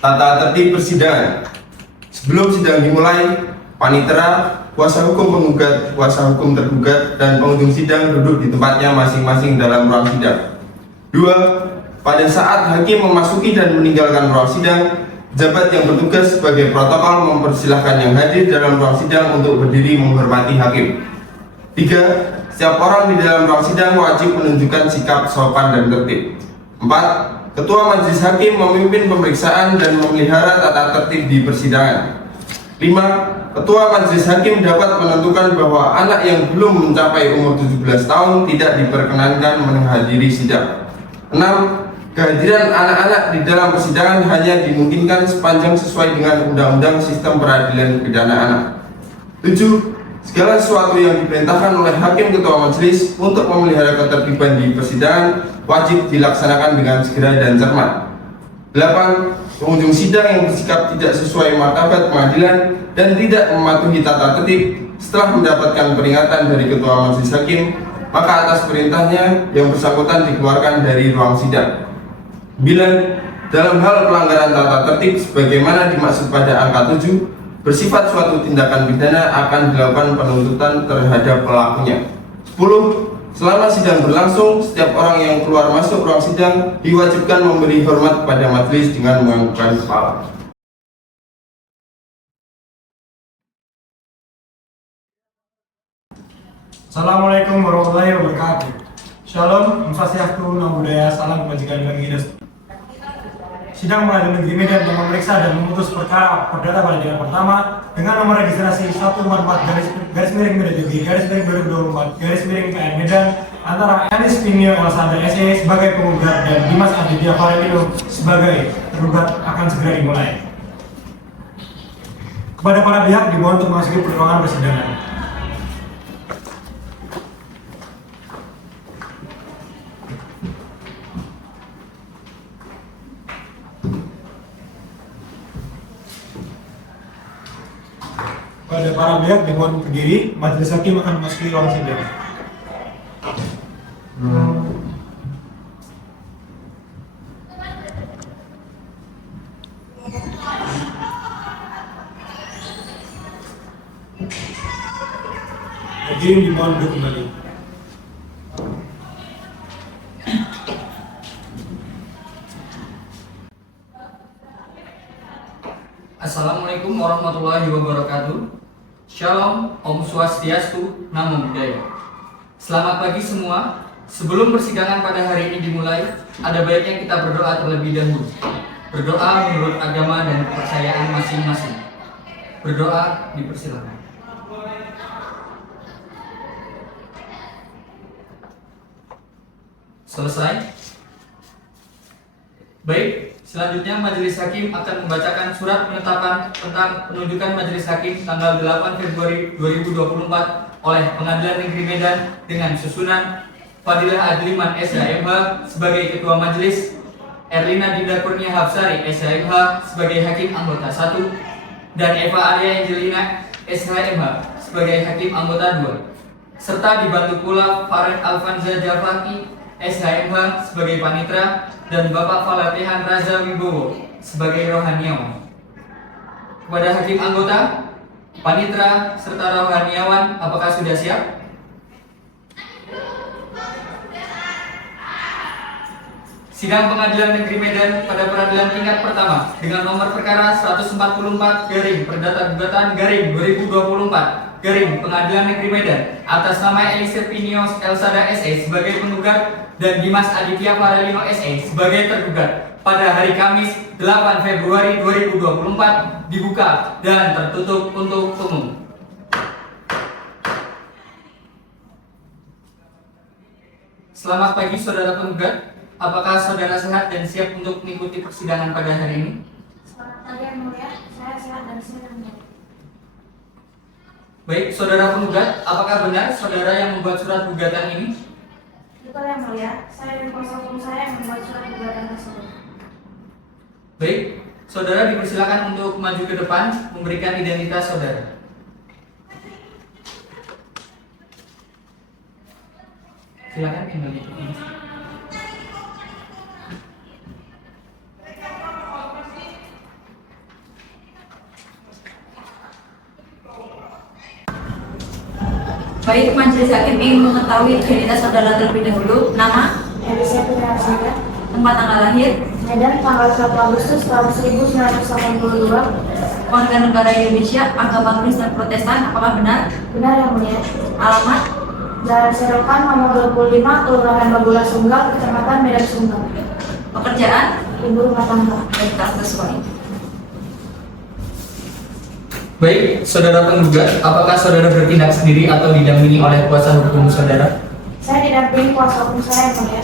Tata tertib persidangan. Sebelum sidang dimulai, panitera, kuasa hukum penggugat, kuasa hukum tergugat, dan penghujung sidang duduk di tempatnya masing-masing dalam ruang sidang. 2. Pada saat hakim memasuki dan meninggalkan ruang sidang, pejabat yang bertugas sebagai protokol mempersilahkan yang hadir dalam ruang sidang untuk berdiri menghormati hakim. 3. Setiap orang di dalam ruang sidang wajib menunjukkan sikap sopan dan tertib. 4. Ketua Majelis Hakim memimpin pemeriksaan dan memelihara tata tertib di persidangan. 5. Ketua Majelis Hakim dapat menentukan bahwa anak yang belum mencapai umur 17 tahun tidak diperkenankan menghadiri sidang. 6. Kehadiran anak-anak di dalam persidangan hanya dimungkinkan sepanjang sesuai dengan Undang-Undang Sistem Peradilan Pidana Anak. 7. Segala sesuatu yang diperintahkan oleh hakim ketua majelis untuk memelihara ketertiban di persidangan wajib dilaksanakan dengan segera dan cermat. 8. Pengunjung sidang yang bersikap tidak sesuai martabat pengadilan dan tidak mematuhi tata tertib setelah mendapatkan peringatan dari ketua majelis hakim, maka atas perintahnya yang bersangkutan dikeluarkan dari ruang sidang. 9. Dalam hal pelanggaran tata tertib sebagaimana dimaksud pada angka 7, bersifat suatu tindakan pidana akan dilakukan penuntutan terhadap pelakunya. 10. Selama sidang berlangsung, setiap orang yang keluar masuk ruang sidang diwajibkan memberi hormat kepada majelis dengan menganggukkan kepala. Assalamualaikum warahmatullahi wabarakatuh. Shalom, Om Swastiastu, Namo Buddhaya, salam kebajikan bagi kita. Sidang Pengadilan Negeri Medan yang memeriksa dan memutus perkara perdata pada tingkat pertama dengan nomor registrasi 144-garis-2024-KN Medan antara Enis Pinio Elsada SE sebagai penggugat dan Dimas Aditya Farelino sebagai tergugat akan segera dimulai. Kepada para pihak dimohon untuk memasuki ruangan persidangan. Pada para pihak dimohon berdiri, majelis hakim akan memasuki ruang sidang. Hadirin dimohon duduk kembali. Assalamualaikum warahmatullahi wabarakatuh. Shalom, Om Swastiastu, Namo Buddhaya. Selamat pagi semua. Sebelum persidangan pada hari ini dimulai, ada baiknya kita berdoa terlebih dahulu. Berdoa menurut agama dan kepercayaan masing-masing. Berdoa dipersilakan. Selesai? Baik, selanjutnya Majelis Hakim akan membacakan surat penetapan tentang penunjukan Majelis Hakim tanggal 8 Februari 2024 oleh Pengadilan Negeri Medan dengan susunan Fadilah Adliman SHMH sebagai Ketua Majelis, Erlina Dinda Kurnia Hapsari SHMH sebagai Hakim Anggota 1, dan Eva Arya Angelina SHMH sebagai Hakim Anggota 2, serta dibantu pula Farid Alfanza Jafaki SHMH sebagai Panitra dan Bapak Falatehan Raza Wibowo sebagai Rohaniawan. Kepada Hakim Anggota, Panitra, serta Rohaniawan, apakah sudah siap? Sidang Pengadilan Negeri Medan pada peradilan tingkat pertama dengan nomor perkara 144 garing perdata gugatan garing 2024 garing Pengadilan Negeri Medan atas nama Elisir Pinios Elsada SE sebagai penggugat dan Dimas Aditya Farelino SE sebagai tergugat pada hari Kamis 8 Februari 2024 dibuka dan tertutup untuk umum. Selamat pagi saudara penggugat. Apakah saudara sehat dan siap untuk mengikuti persidangan pada hari ini? Selamat pagi Yang Mulia, saya sehat dan siap. Baik, saudara penggugat, apakah benar saudara yang membuat surat gugatan ini? Betul Yang Mulia, saya dan kuasa hukum saya yang membuat surat gugatan tersebut. Baik, saudara dipersilakan untuk maju ke depan memberikan identitas saudara. Silakan kembali. Baik, majelis hakim ingin mengetahui identitas saudara terlebih dahulu. Nama, Elisa Fitriarsada, tempat tanggal lahir, Medan, tanggal 1 Agustus tahun 1982. warga negara Indonesia, agama Kristen Protestan, apakah benar? Benar yang mulia. Alamat, Jalan Serokan nomor 25, Kelurahan Bagula Sunggal, Kecamatan Medan Sunggal. pekerjaan, Ibu rumah tangga. baik, tak sesuai. Baik, saudara penggugat, apakah saudara bertindak sendiri atau didampingi oleh kuasa hukum saudara? Saya didampingi kuasa hukum saya yang mulia.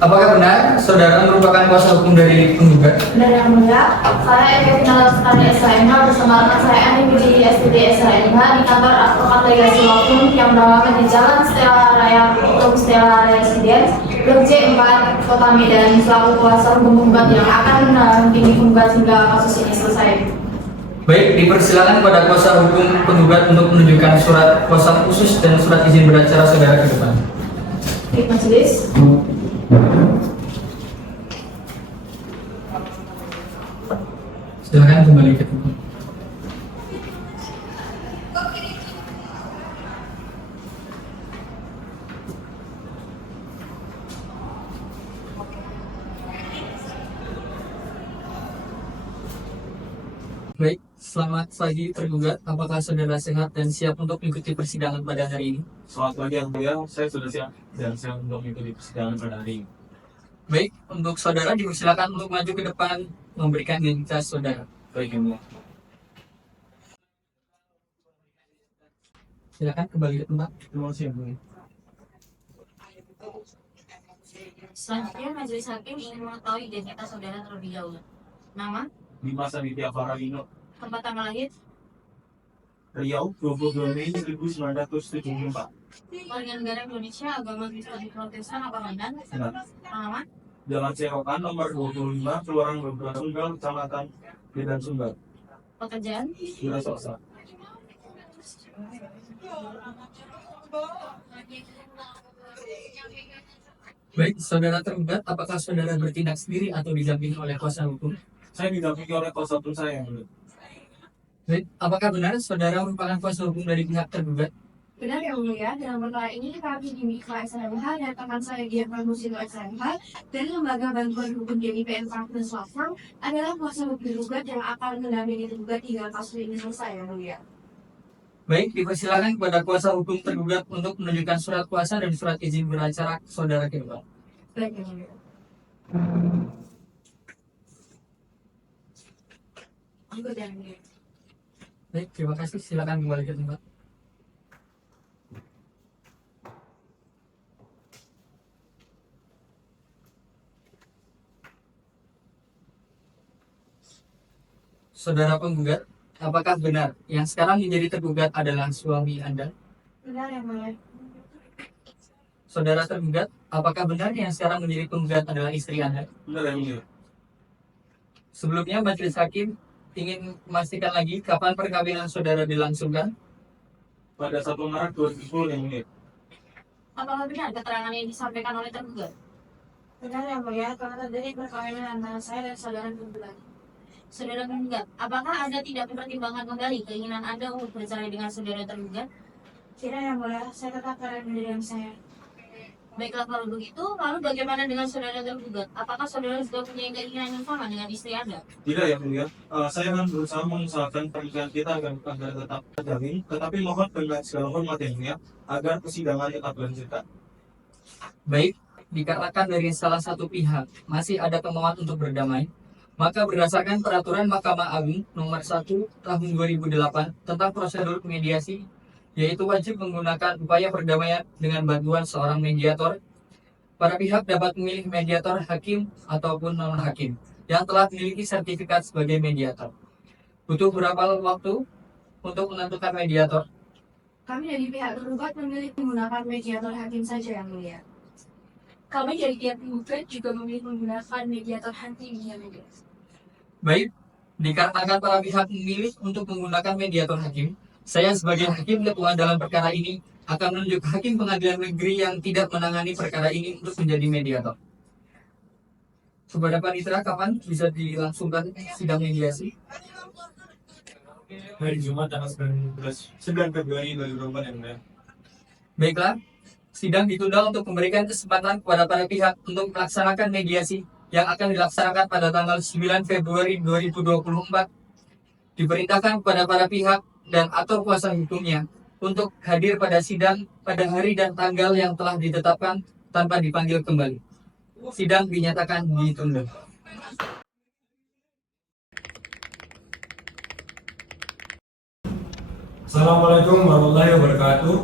Apakah benar saudara merupakan kuasa hukum dari penggugat? Benar yang mulia. Saya Kevin Alastani SHMH bersama rekan saya Ani di STD SHMH di kantor advokat legasi Wakum yang beralamat di Jalan Stella Raya Wakum Stella Residence, Blok J4, Kota Medan, selaku kuasa hukum penggugat yang akan mendampingi penggugat hingga kasus ini selesai. Baik, dipersilakan kepada kuasa hukum penggugat untuk menunjukkan surat kuasa khusus dan surat izin beracara saudara ke depan. Baik, majelis. Silakan kembali ke tempat. Baik, selamat pagi tergugat. Apakah saudara sehat dan siap untuk mengikuti persidangan pada hari ini? Selamat pagi yang mulia, saya sudah siap dan siap untuk mengikuti persidangan pada hari ini. Baik, untuk saudara dipersilakan untuk maju ke depan memberikan identitas saudara. Baik yang mulia. Silakan kembali ke tempat. Terima kasih yang mulia. Selanjutnya, majelis hakim ingin mengetahui identitas saudara terlebih dahulu. Nama, Dimas Aditya Farahino, tempat tanggal lahir, Riau, 22 Mei 1974. warga negara Indonesia, agama Kristen Protestan, apa benar? Benar. Alamat, Jalan Serokan nomor 25, Kelurahan Bagula Sunggal, Kecamatan Medan Sunggal, pekerjaan, Wira Swasta. Baik, saudara tergugat, apakah saudara bertindak sendiri atau didampingi oleh kuasa hukum? Saya didampingi oleh kuasa hukum saya yang mulia. Baik, apakah benar saudara merupakan kuasa hukum dari pihak tergugat? Benar yang mulia, dalam perkara ini kami di Mika SHMH dan teman saya Gianfran Musino SHMH dari Lembaga Bantuan Hukum JIPN Partners Law Firm adalah kuasa hukum tergugat yang akan mendampingi tergugat hingga kasus ini selesai yang mulia. Baik, dipersilakan kepada kuasa hukum tergugat untuk menunjukkan surat kuasa dan surat izin beracara saudara ke depan. Baik yang mulia. Ikut yang mulia. Baik, terima kasih. Silakan kembali ke tempat. Saudara penggugat, apakah benar yang sekarang menjadi tergugat adalah suami Anda? Benar yang mulia. Saudara tergugat, apakah benar yang sekarang menjadi penggugat adalah istri Anda? Benar yang mulia. Sebelumnya, majelis hakim ingin memastikan lagi kapan perkawinan saudara dilangsungkan. Pada 1 Maret 2010 yang mulia. apakah benar keterangan yang disampaikan oleh tergugat? Benar yang mulia, karena terjadi perkawinan antara saya dan saudara penggugat. Saudara penggugat, apakah Anda tidak mempertimbangkan kembali keinginan Anda untuk bercerai dengan saudara tergugat? Tidak yang mulia, saya tetap pada pendirian saya. Baiklah kalau begitu, lalu bagaimana dengan saudara tergugat? Apakah saudara juga punya keinginan yang sama dengan istri Anda? Tidak yang mulia, saya akan berusaha mengusahakan pernikahan kita agar tetap terjalin, tetapi mohon dengan segala hormat yang mulia, agar persidangan tetap lanjutkan. Baik, dikatakan dari salah satu pihak masih ada kemauan untuk berdamai, maka berdasarkan peraturan Mahkamah Agung nomor 1 tahun 2008 tentang prosedur mediasi, yaitu wajib menggunakan upaya perdamaian dengan bantuan seorang mediator, para pihak dapat memilih mediator hakim ataupun non-hakim yang telah memiliki sertifikat sebagai mediator. Butuh berapa waktu untuk menentukan mediator? Kami dari pihak tergugat memilih menggunakan mediator hakim saja yang mulia. Kami dari pihak penggugat juga memilih menggunakan mediator hakim yang mulia. Baik, dikarenakan para pihak memilih untuk menggunakan mediator hakim, saya sebagai hakim ketua dalam perkara ini akan menunjuk hakim pengadilan negeri yang tidak menangani perkara ini untuk menjadi mediator. Kepada panitera, kapan bisa dilangsungkan sidang mediasi? hari Jumat tanggal 9 Februari 2024 yang mulia. Baiklah, sidang ditunda untuk memberikan kesempatan kepada para pihak untuk melaksanakan mediasi yang akan dilaksanakan pada tanggal 9 Februari 2024. Diperintahkan kepada para pihak dan atau kuasa hukumnya untuk hadir pada sidang pada hari dan tanggal yang telah ditetapkan tanpa dipanggil kembali. Sidang dinyatakan ditunda. Assalamualaikum warahmatullahi wabarakatuh.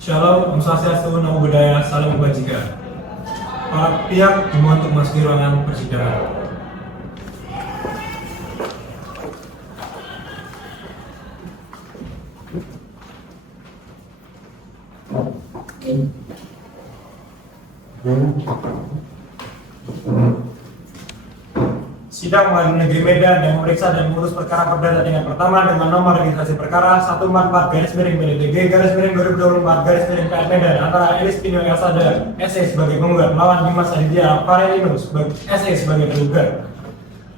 Shalom, Om Swastiastu, Namo Buddhaya, Salam Kebajikan. Para pihak dimohon untuk memasuki ruangan persidangan. Sidang Pengadilan Negeri Medan yang memeriksa dan mengurus perkara perdata dengan pertama dengan nomor registrasi perkara 144-2024 PN Medan antara Elis Pino Elsada SE sebagai penggugat melawan Dimas Aditya Farelino SE sebagai tergugat.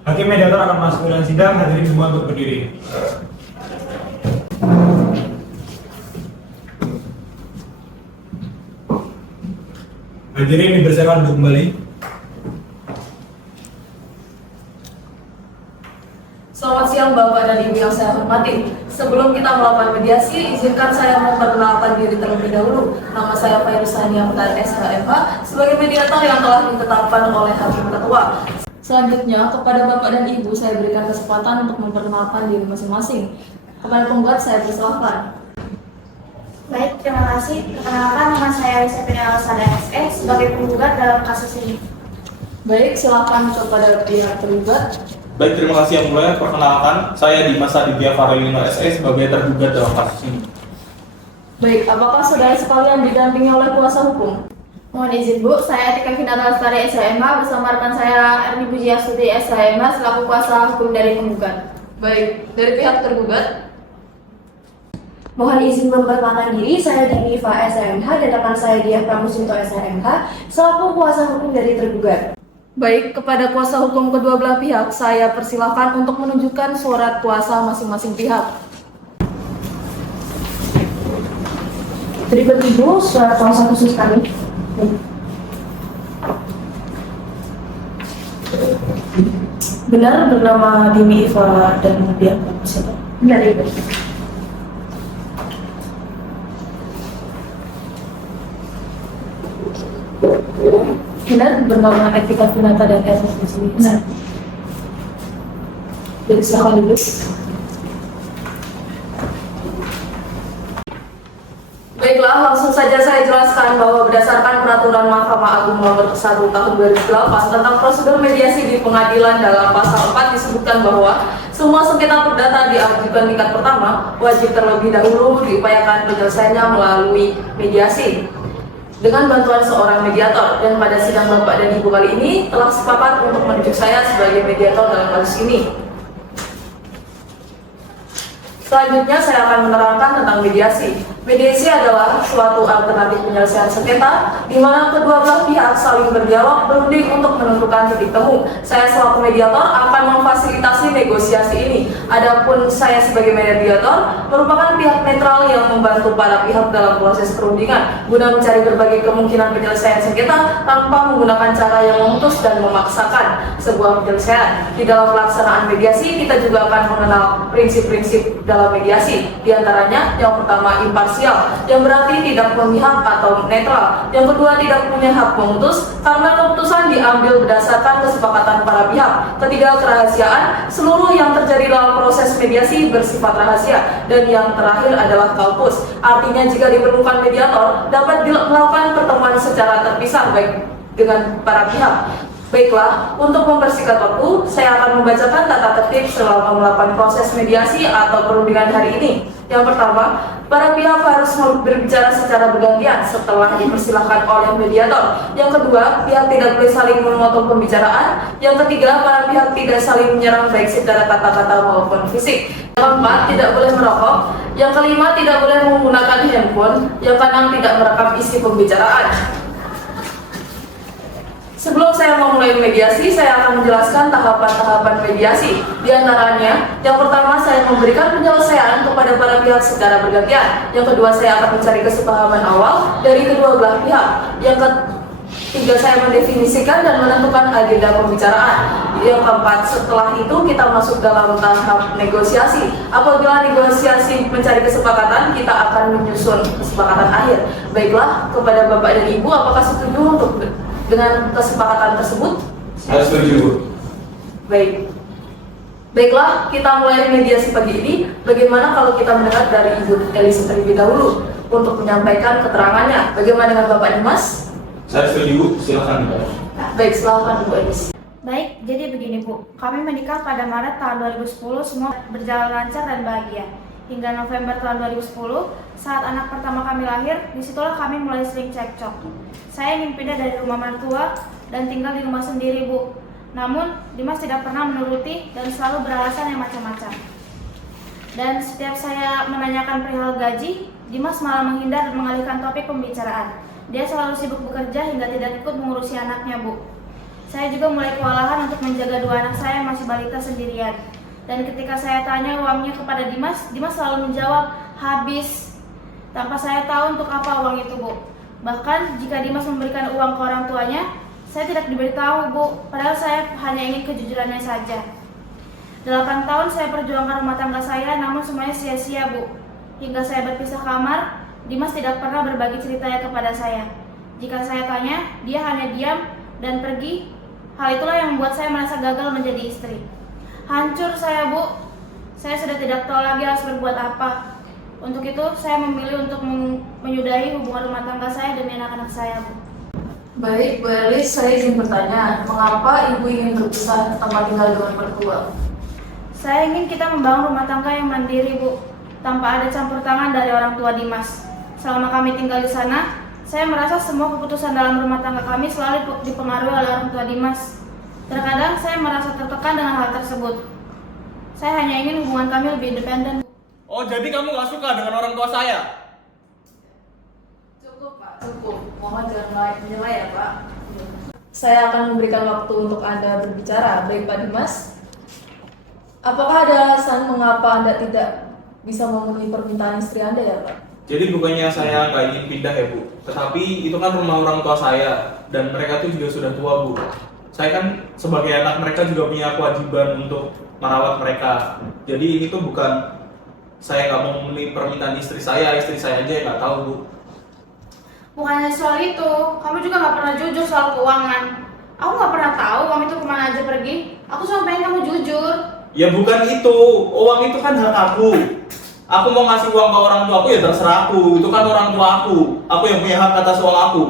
Hakim mediator akan masuk ke dalam sidang, hadirin semua untuk berdiri. Hadirin dipersilakan untuk kembali. Selamat siang Bapak dan Ibu yang saya hormati. Sebelum kita melakukan mediasi, izinkan saya memperkenalkan diri terlebih dahulu. Nama saya Fairusani Amtar SHMH sebagai mediator yang telah ditetapkan oleh Hakim Ketua. Selanjutnya, kepada Bapak dan Ibu saya berikan kesempatan untuk memperkenalkan diri masing-masing. Kepada penggugat saya persilahkan. Baik, terima kasih. Perkenalkan, nama saya Risepina Elsada SE sebagai penggugat dalam kasus ini. Baik, silakan kepada pihak tergugat. Baik, terima kasih yang mulia. Perkenalkan, saya Dimas Aditya Farelino SE sebagai tergugat dalam kasus ini. Baik, apakah saudara sekalian didampingi oleh kuasa hukum? Mohon izin Bu, saya Tika Finata Lestari SHMH bersama rekan saya Erni Pujiastuti SHMH selaku kuasa hukum dari penggugat. Baik, dari pihak tergugat. Mohon izin memperkenalkan diri, saya Diniva SHMH dan rekan saya Diah Pramusinto SHMH selaku kuasa hukum dari tergugat. Baik, kepada kuasa hukum kedua belah pihak, saya persilahkan untuk menunjukkan surat kuasa masing-masing pihak. Berikut Ibu surat kuasa khusus kami. Benar bernama Dini Iva dan Diah Pramusinto. Benar Ibu. Benar bernama Etika Finata dan SS di sini. Benar. Jadi silakan dulu. Baiklah, langsung saja saya jelaskan bahwa berdasarkan Peraturan Mahkamah Agung Nomor 1 Tahun 2008 tentang prosedur mediasi di pengadilan dalam pasal 4 disebutkan bahwa semua sengketa perdata diajukan tingkat pertama wajib terlebih dahulu diupayakan penyelesaiannya melalui mediasi dengan bantuan seorang mediator, dan pada sidang Bapak dan Ibu kali ini telah sepakat untuk menunjuk saya sebagai mediator dalam kasus ini. Selanjutnya saya akan menerangkan tentang mediasi. Mediasi adalah suatu alternatif penyelesaian sengketa di mana kedua belah pihak saling berdialog berunding untuk menentukan titik temu. Saya selaku mediator akan memfasilitasi negosiasi ini. Adapun saya sebagai mediator merupakan pihak netral yang membantu para pihak dalam proses perundingan guna mencari berbagai kemungkinan penyelesaian sengketa tanpa menggunakan cara yang memutus dan memaksakan sebuah penyelesaian. Di dalam pelaksanaan mediasi kita juga akan mengenal prinsip-prinsip dalam mediasi. Di antaranya yang pertama imparsial, yang berarti tidak memihak atau netral. Yang kedua tidak punya hak memutus karena keputusan diambil berdasarkan kesepakatan para pihak. Ketiga kerahasiaan, seluruh yang terjadi dalam proses mediasi bersifat rahasia. Dan yang terakhir adalah kaukus, artinya jika diperlukan mediator dapat melakukan pertemuan secara terpisah baik dengan para pihak. Baiklah, untuk mempersingkat waktu, saya akan membacakan tata tertib selama melakukan proses mediasi atau perundingan hari ini. Yang pertama, para pihak harus berbicara secara bergantian setelah dipersilahkan oleh mediator. Yang kedua, pihak tidak boleh saling memotong pembicaraan. Yang ketiga, para pihak tidak saling menyerang baik secara kata-kata maupun fisik. Yang keempat, tidak boleh merokok. Yang kelima, tidak boleh menggunakan handphone. Yang keenam, tidak merekam isi pembicaraan. Sebelum saya memulai mediasi, saya akan menjelaskan tahapan-tahapan mediasi. Di antaranya, yang pertama saya memberikan penyelesaian kepada para pihak secara bergantian. Yang kedua, saya akan mencari kesepahaman awal dari kedua belah pihak. Yang ketiga, saya mendefinisikan dan menentukan agenda pembicaraan. Yang keempat, setelah itu kita masuk dalam tahap negosiasi. Apabila negosiasi mencari kesepakatan, kita akan menyusun kesepakatan akhir. Baiklah, kepada Bapak dan Ibu, apakah setuju dengan kesepakatan tersebut? Saya setuju, Bu. Baiklah, kita mulai mediasi pagi ini. Bagaimana kalau kita mendengar dari Ibu Elisa terlebih dahulu untuk menyampaikan keterangannya? Bagaimana dengan Bapak Dimas? Saya setuju, Bu. Silakan. Baik, silakan Bu Elisa. Baik, jadi begini Bu, kami menikah pada Maret tahun 2010, semua berjalan lancar dan bahagia. Hingga November tahun 2010, saat anak pertama kami lahir, disitulah kami mulai sering cekcok. Saya ingin pindah dari rumah mertua dan tinggal di rumah sendiri Bu. Namun, Dimas tidak pernah menuruti dan selalu beralasan yang macam-macam. Dan setiap saya menanyakan perihal gaji, Dimas malah menghindar dan mengalihkan topik pembicaraan. Dia selalu sibuk bekerja hingga tidak ikut mengurusi anaknya Bu. Saya juga mulai kewalahan untuk menjaga dua anak saya yang masih balita sendirian. Dan ketika saya tanya uangnya kepada Dimas, Dimas selalu menjawab, habis. Tanpa saya tahu untuk apa uang itu, Bu. Bahkan jika Dimas memberikan uang ke orang tuanya, saya tidak diberitahu, Bu. Padahal saya hanya ingin kejujurannya saja. 8 tahun saya perjuangkan rumah tangga saya, namun semuanya sia-sia, Bu. Hingga saya berpisah kamar, Dimas tidak pernah berbagi ceritanya kepada saya. Jika saya tanya, dia hanya diam dan pergi. Hal itulah yang membuat saya merasa gagal menjadi istri. Hancur saya, Bu. Saya sudah tidak tahu lagi harus berbuat apa. Untuk itu, saya memilih untuk menyudahi hubungan rumah tangga saya demi anak-anak saya, Bu. Baik, Bu Elis, saya izin bertanya, mengapa Ibu ingin berpisah tempat tinggal dengan mertua? Saya ingin kita membangun rumah tangga yang mandiri, Bu, tanpa ada campur tangan dari orang tua Dimas. Selama kami tinggal di sana, saya merasa semua keputusan dalam rumah tangga kami selalu dipengaruhi oleh orang tua Dimas. Terkadang saya merasa tertekan dengan hal tersebut. Saya hanya ingin hubungan kami lebih independen. Oh, jadi kamu gak suka dengan orang tua saya? Cukup, Pak. Cukup. Mohon jangan menilai ya, Pak. Saya akan memberikan waktu untuk Anda berbicara. Baik, Pak Dimas. Apakah ada alasan mengapa Anda tidak bisa memenuhi permintaan istri Anda ya, Pak? Jadi bukannya saya nggak ingin pindah ya, Bu. Tetapi itu kan rumah orang tua saya dan mereka tuh juga sudah tua, Bu. Saya kan sebagai anak mereka juga punya kewajiban untuk merawat mereka. Jadi ini tuh bukan saya nggak mau memenuhi permintaan istri saya aja yang nggak tahu, Bu. Bukannya soal itu, kamu juga nggak pernah jujur soal keuangan. Aku nggak pernah tahu uang itu kemana aja pergi. Aku cuma pengen kamu jujur. Ya bukan itu, uang itu kan hak aku. Aku mau ngasih uang ke orang tua aku ya terserah aku. Itu kan orang tua aku. Aku yang punya hak atas uang aku.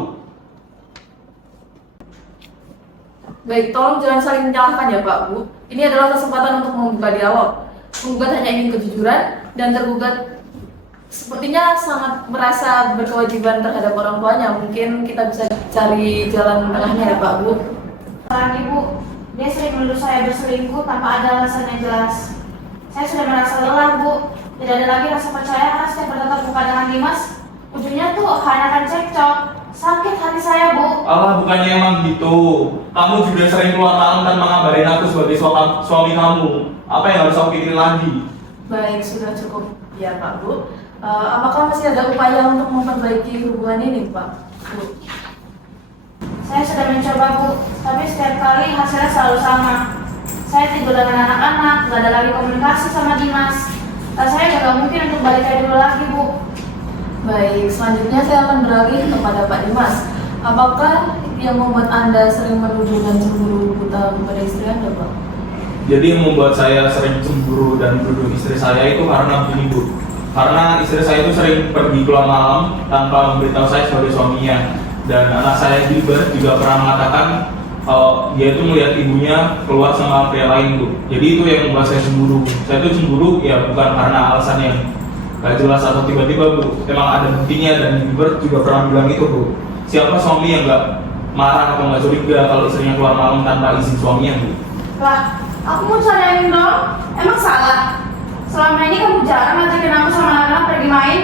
Baik, tolong jangan saling menyalahkan ya Pak, Bu. Ini adalah kesempatan untuk membuka dialog. Penggugat hanya ingin kejujuran dan tergugat sepertinya sangat merasa berkewajiban terhadap orang tuanya. Mungkin kita bisa cari jalan tengahnya ya Pak, Bu. Lagi, Bu, dia sering menuduh saya berselingkuh tanpa ada alasan yang jelas. Saya sudah merasa lelah, Bu. Tidak ada lagi rasa percaya karena setiap bertatap muka dengan Dimas, ujungnya tuh hanya akan cekcok. Sakit hati saya, Bu. Allah, bukannya emang gitu. Kamu juga sering keluar malam dan mengabarin aku sebagai suami kamu. Apa yang harus aku pikirin lagi? Baik, sudah cukup ya Pak, Bu. Apakah masih ada upaya untuk memperbaiki hubungan ini, Pak? Bu. Saya sudah mencoba, Bu, tapi setiap kali hasilnya selalu sama. Saya tidur dengan anak-anak, gak ada lagi komunikasi sama Dimas. Saya juga mungkin untuk balik kayak dulu lagi, Bu. Baik, selanjutnya saya akan beralih kepada Pak Dimas. Apakah yang membuat Anda sering menuduh dan cemburu buta kepada istri Anda, Pak? Jadi yang membuat saya sering cemburu dan menuduh istri saya itu karena begini, Bu. Karena istri saya itu sering pergi keluar malam tanpa memberitahu saya sebagai suaminya. Dan anak saya Gilbert juga pernah mengatakan kalau dia itu melihat ibunya keluar sama pria lain, Bu. Jadi itu yang membuat saya cemburu. Saya itu cemburu ya bukan karena alasan yang gak jelas atau tiba-tiba, Bu. Emang ada buktinya dan Gilbert juga pernah bilang itu, Bu. Siapa suami yang gak marah atau gak curiga kalau istrinya keluar malam tanpa izin suaminya, Bu? Lah, aku mau carain dong. Emang salah? Selama ini kamu jarang ngajakin aku sama anak-anak pergi main.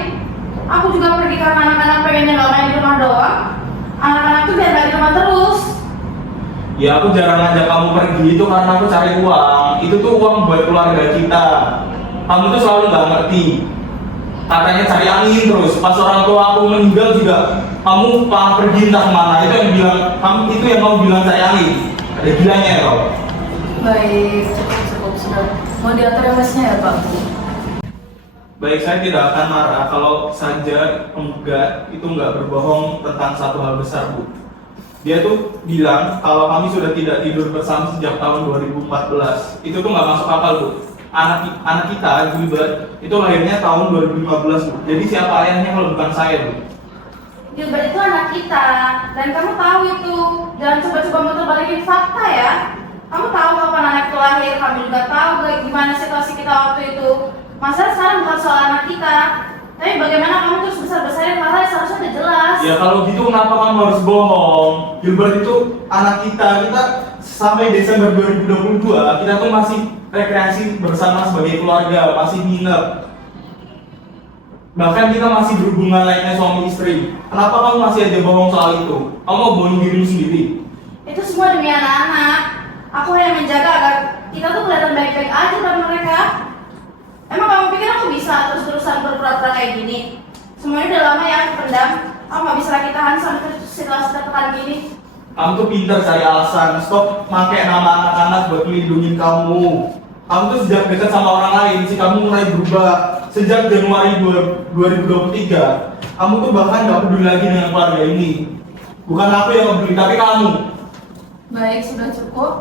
Aku juga pergi karena anak-anak pengennya gak main di rumah doang. Anak-anak tuh biar gak di rumah terus. Ya aku jarang ngajak kamu pergi itu karena aku cari uang. Itu tuh uang buat keluarga kita. Kamu tuh selalu nggak ngerti. Katanya cari angin terus. Pas orang tua aku meninggal juga kamu pergi entah kemana. Itu yang bilang kamu bilang cari angin. Ada gilanya ya kau. Baik, cukup sudah. Mau diatur emosinya ya Pak? Baik, saya tidak akan marah kalau saja penggugat itu nggak berbohong tentang satu hal besar, Bu. Dia tuh bilang kalau kami sudah tidak tidur bersama sejak tahun 2014. Itu tuh nggak masuk akal, Bu. Anak kita, Gilbert, itu lahirnya tahun 2015, Bu. Jadi siapa ayahnya kalau bukan saya, Bu? Gilbert itu anak kita, dan kamu tahu itu. Jangan coba-coba muter-balikin fakta ya. Kamu tahu kapan anak itu lahir, kamu juga tahu gimana situasi kita waktu itu. Masalah sekarang bukan soal anak kita, tapi bagaimana kamu terus besar-besarin masalah seharusnya udah jelas. Ya kalau gitu kenapa kamu harus bohong? Gilbert itu anak kita sampai Desember 2022 kita tuh masih rekreasi bersama sebagai keluarga, masih nginep. Bahkan kita masih berhubungan lainnya suami istri. Kenapa kamu masih aja bohong soal itu? Kamu mau bohongin dirimu sendiri? Itu semua demi anak-anak. Aku hanya menjaga agar kita tuh kelihatan baik-baik aja pada mereka. Emang kamu pikir aku bisa terus-terusan berpura-pura kayak gini? Semuanya udah lama ya aku pendam. Aku gak bisa lagi tahan sampai situasi tertekan gini. Kamu tuh pintar cari alasan. Stop pakai nama anak-anak buat melindungi kamu. Kamu tuh sejak dekat sama orang lain sih kamu mulai berubah. Sejak Januari 2023, kamu tuh bahkan gak peduli lagi dengan keluarga ini. Bukan aku yang peduli, tapi kamu. Baik, sudah cukup.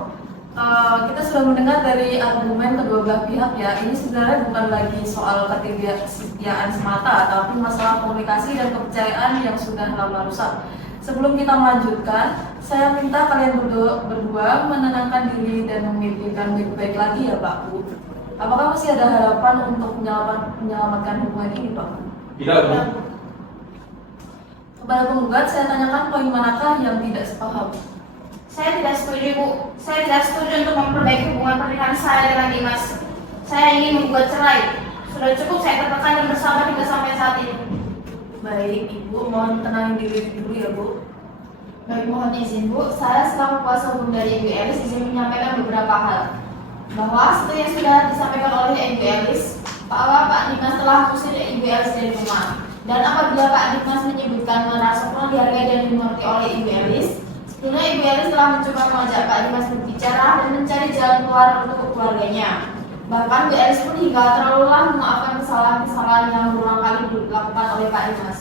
Kita sudah mendengar dari argumen kedua belah pihak ya. Ini sebenarnya bukan lagi soal ketidaksetiaan semata, tapi masalah komunikasi dan kepercayaan yang sudah lama rusak. Sebelum kita melanjutkan, saya minta kalian berdua menenangkan diri dan memikirkan baik-baik lagi ya Pak Bu. Apakah masih ada harapan untuk menyelamatkan hubungan ini Pak Bu? Tidak, Bu. Kepada penggugat saya tanyakan poin manakah yang tidak sepaham. Saya tidak setuju, Bu. Saya tidak setuju untuk memperbaiki hubungan pernikahan saya dengan Dimas. Saya ingin membuat cerai. Sudah cukup saya tertekan dan bersabar hingga sampai saat ini. Baik, Ibu, mohon tenangin diri dulu ya, Bu. Baik, mohon izin Bu, saya selaku kuasa hukum dari Ibu Elis izin menyampaikan beberapa hal. Bahwa seperti yang sudah disampaikan oleh Ibu Elis, bahwa Pak Dimas telah mengusir Ibu Elis dari rumah. Dan apabila Pak Dimas menyebutkan merasa kurang dihargai dan dimengerti oleh Ibu Elis, sebetulnya Ibu Elis telah mencoba mengajak Pak Dimas berbicara dan mencari jalan keluar untuk keluarganya. Bahkan Bu Elis pun hingga terlalu lama memaafkan kesalahan-kesalahan yang berulang kali dilakukan oleh Pak Dimas.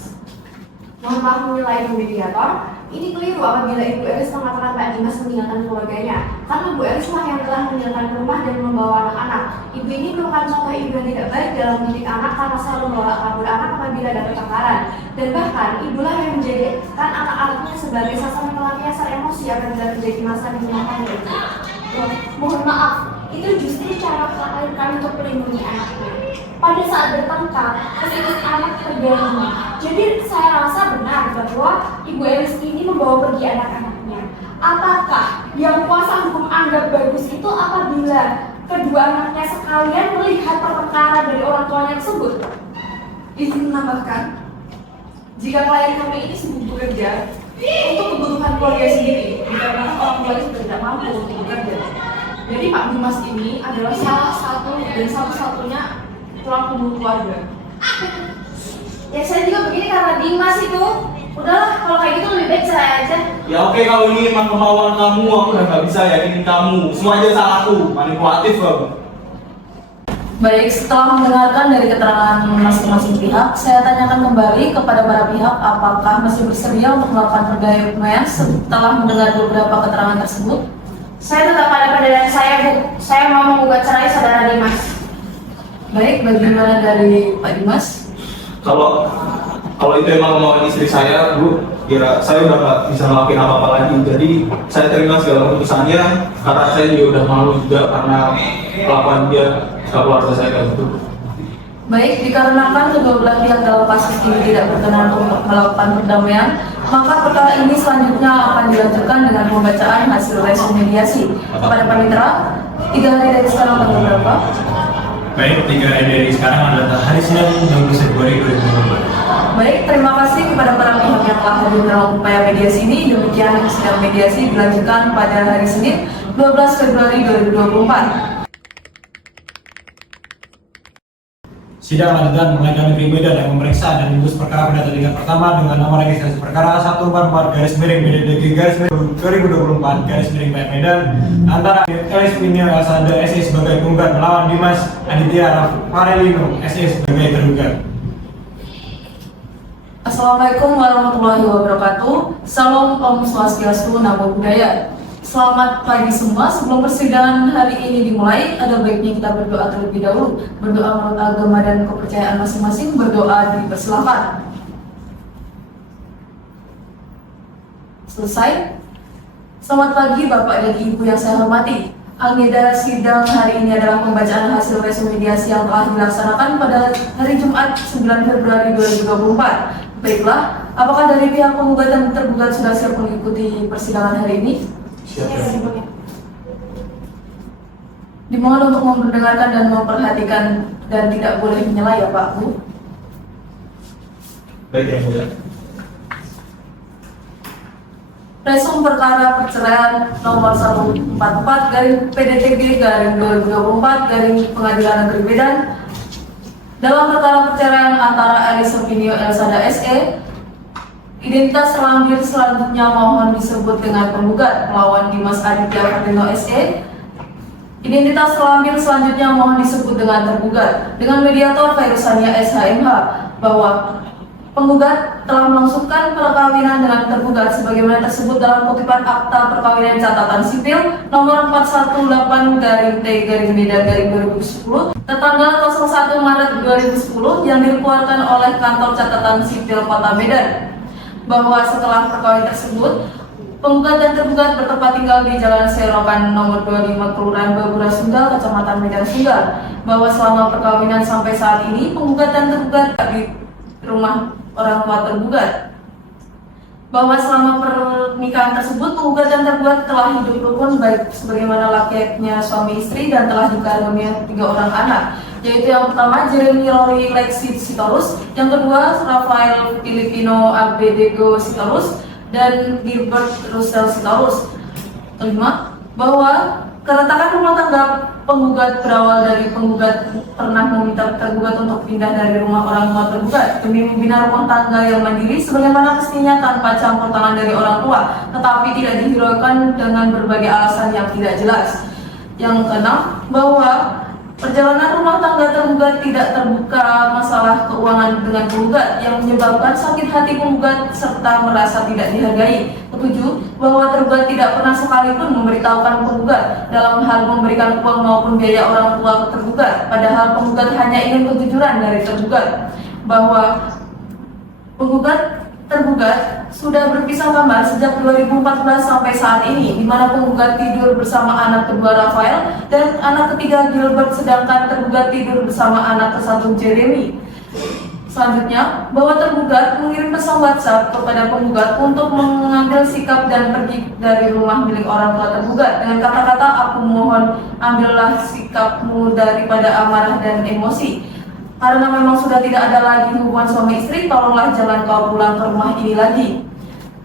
Mohon maaf menilai Ibu Mediator, ini keliru apabila Ibu Elis mengatakan Pak Dimas meninggalkan keluarganya. Karena Bu Elis lah yang telah meninggalkan rumah dan membawa anak-anak. Ibu ini merupakan contoh ibu yang tidak baik dalam mendidik anak karena selalu menolak kabur anak apabila ada pertengkaran. Dan bahkan ibulah yang menjadikan anak-anaknya sebagai sasaran pelampiasan emosi apabila terjadi masalah di rumahnya. Mohon maaf, itu justru cara kami untuk melindungi anaknya. Pada saat bertengkar, ketika anak terganggu. Jadi saya rasa benar bahwa Ibu Elis ini membawa pergi anak-anaknya. Apakah yang kuasa hukum anggap bagus itu apabila kedua anaknya sekalian melihat pertengkaran dari orang tuanya tersebut? Izin menambahkan, jika klien kami ini sibuk bekerja untuk kebutuhan keluarga sendiri, dikarenakan orang tuanya sudah tidak mampu untuk bekerja. Jadi Pak Dimas ini adalah salah satu dan satu-satunya tulang punggung keluarga. Ya saya juga begini karena Dimas itu. Udahlah, kalau kayak gitu lebih baik cerai aja. Ya oke, kalau ini emang kemauan kamu, aku udah gak bisa yakinin kamu. Semua aja salahku, manipulatif kamu. Baik, setelah mendengarkan dari keterangan masing-masing pihak, saya tanyakan kembali kepada para pihak apakah masih bersedia untuk melakukan perdamaian setelah mendengar beberapa keterangan tersebut. Saya tetap pada pendirian saya, Bu. Saya mau menggugat cerai saudara Dimas. Baik, bagaimana dari Pak Dimas? Kalau itu emang kemauan istri saya, Bu, kira saya udah nggak bisa ngelakuin apa-apa lagi. Jadi saya terima segala keputusannya karena saya juga udah malu juga karena kelakuan dia ke keluarga saya kayak gitu. Baik, dikarenakan kedua belah pihak dalam kasus ini tidak berkenan untuk melakukan perdamaian, maka perkara ini selanjutnya akan dilanjutkan dengan pembacaan hasil resum mediasi. Kepada panitera, 3 hari dari sekarang tanggal berapa? Baik, 3 hari dari sekarang adalah hari Senin 16 Februari 2024. Baik, terima kasih kepada para pihak yang telah hadir dalam upaya mediasi ini. Demikian sidang mediasi dilanjutkan pada hari Senin 12 Februari 2024. Sidang lanjutan Pengadilan Negeri Medan yang memeriksa dan memutus perkara perdata tingkat pertama dengan nomor registrasi perkara 144-2024-2024 Medan antara Elis Pinio Elsada SE sebagai penggugat melawan Dimas Aditya Farelino SE sebagai tergugat. Assalamualaikum warahmatullahi wabarakatuh. Salam Om Swastiastu, Namo Buddhaya. Selamat pagi semua. Sebelum persidangan hari ini dimulai, ada baiknya kita berdoa terlebih dahulu. Berdoa menurut agama dan kepercayaan masing-masing. Berdoa dipersilakan. Selesai. Selamat pagi Bapak dan Ibu yang saya hormati. Agenda sidang hari ini adalah pembacaan hasil resumediasi yang telah dilaksanakan pada hari Jumat 9 Februari 2024. Baiklah, apakah dari pihak penggugat dan tergugat sudah siap mengikuti persidangan hari ini? Dimohon untuk mendengarkan dan memperhatikan dan tidak boleh menyela ya Pak Bu. Baik yang mulia. Resum perkara perceraian nomor 144 garing PDTG garing 2024 garing Pengadilan Negeri Medan dalam perkara perceraian antara Elis Pinio Elsada SE. Identitas terlanjur selanjutnya mohon disebut dengan penggugat melawan Dimas Aditya Farelino SE. Identitas terlanjur selanjutnya mohon disebut dengan tergugat dengan mediator Fairusania SHMH bahwa penggugat telah melangsungkan perkawinan dengan tergugat sebagaimana tersebut dalam kutipan Akta Perkawinan Catatan Sipil nomor 418-T-Medan-2010 tertanggal 01 Maret 2010 yang dikeluarkan oleh Kantor Catatan Sipil Kota Medan, bahwa setelah perkawinan tersebut, penggugat dan tergugat bertempat tinggal di Jalan Serokan nomor 25 Kelurahan Babura Sunggal, Kecamatan Medan Sunggal, bahwa selama perkawinan sampai saat ini penggugat dan tergugat di rumah orang tua tergugat, bahwa selama pernikahan tersebut penggugat dan tergugat telah hidup rukun baik sebagaimana layaknya suami istri dan telah dikaruniai 3 orang anak, yaitu yang pertama Jeremy Rory Lexi Sitorus, yang kedua Rafael Filipino Abednego Sitorus, dan Gilbert Russell Sitorus. Kelima, bahwa keretakan rumah tangga penggugat berawal dari penggugat pernah meminta tergugat untuk pindah dari rumah orang tua tergugat demi membina rumah tangga yang mandiri sebagaimana mestinya tanpa campur tangan dari orang tua, tetapi tidak dihiraukan dengan berbagai alasan yang tidak jelas. Yang keenam, bahwa perjalanan rumah tangga tergugat tidak terbuka masalah keuangan dengan penggugat yang menyebabkan sakit hati penggugat serta merasa tidak dihargai. Ketujuh, bahwa tergugat tidak pernah sekalipun memberitahukan penggugat dalam hal memberikan uang maupun biaya orang tua ke tergugat, padahal penggugat hanya ingin kejujuran dari tergugat. Bahwa tergugat sudah berpisah kamar sejak 2014 sampai saat ini, di mana penggugat tidur bersama anak kedua Rafael dan anak ketiga Gilbert, sedangkan tergugat tidur bersama anak kesatu Jeremy. Selanjutnya, bahwa tergugat mengirim pesan WhatsApp kepada penggugat untuk mengambil sikap dan pergi dari rumah milik orang tua tergugat dengan kata-kata, "Aku mohon ambillah sikapmu daripada amarah dan emosi. Karena memang sudah tidak ada lagi hubungan suami istri, tolonglah jangan kau pulang ke rumah ini lagi."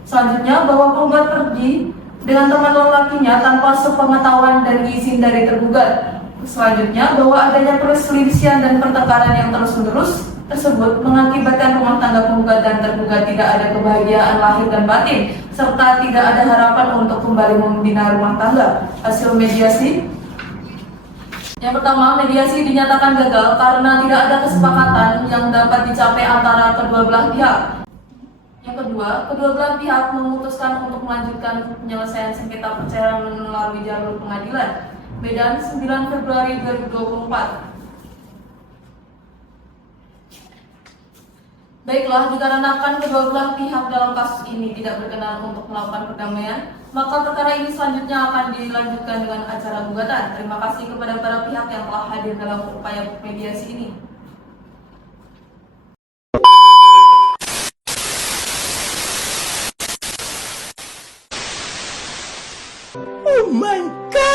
Selanjutnya, bahwa penggugat pergi dengan teman lelakinya tanpa sepengetahuan dan izin dari tergugat. Selanjutnya, bahwa adanya perselisihan dan pertengkaran yang terus-menerus tersebut mengakibatkan rumah tangga penggugat dan tergugat tidak ada kebahagiaan lahir dan batin, serta tidak ada harapan untuk kembali membina rumah tangga. Hasil mediasi. Yang pertama, mediasi dinyatakan gagal karena tidak ada kesepakatan yang dapat dicapai antara kedua belah pihak. Yang kedua, kedua belah pihak memutuskan untuk melanjutkan penyelesaian sengketa perceraian melalui jalur pengadilan. Medan, 9 Februari 2024. Baiklah, dikarenakan kedua belah pihak dalam kasus ini tidak berkenan untuk melakukan perdamaian, maka perkara ini selanjutnya akan dilanjutkan dengan acara gugatan. Terima kasih kepada para pihak yang telah hadir dalam upaya mediasi ini. Oh my God!